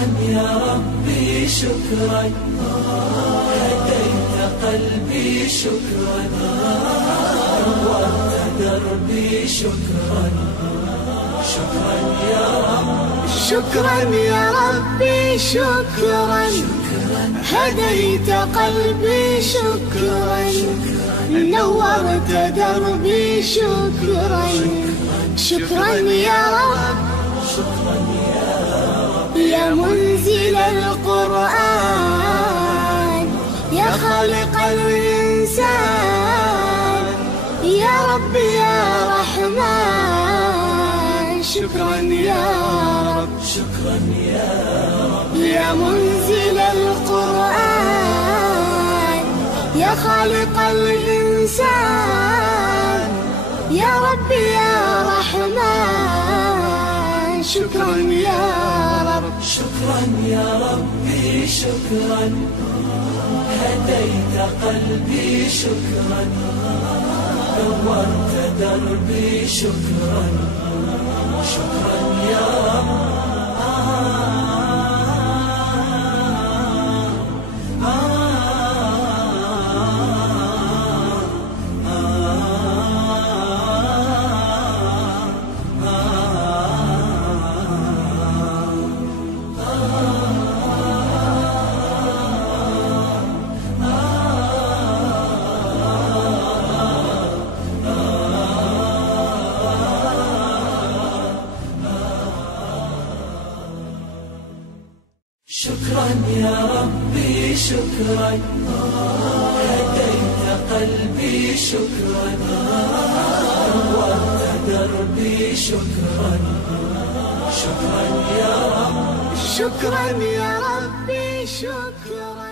شكرا يا ربي شكرا، هديت قلبي شكرا، نورت دربي شكرا، شكرا يا رب. شكرا يا ربي شكرا، هديت قلبي شكرا، نورت دربي شكرا، شكرا يا رب. يا منزل القرآن، يا خالق الإنسان، يا رب يا رحمن، شكرا يا رب. شكرا يا رب. يا منزل القرآن، يا خالق الإنسان، يا رب يا رحمن، شكرا يا رب. شكرا يا ربي شكرا، هديت قلبي شكرا، نورت دربي شكرا، شكرا يا رب. شكرا يا ربي شكرا، هديت قلبي شكرا، نورت دربي شكرا، شكرا يا رب. شكرا يا ربي شكرا.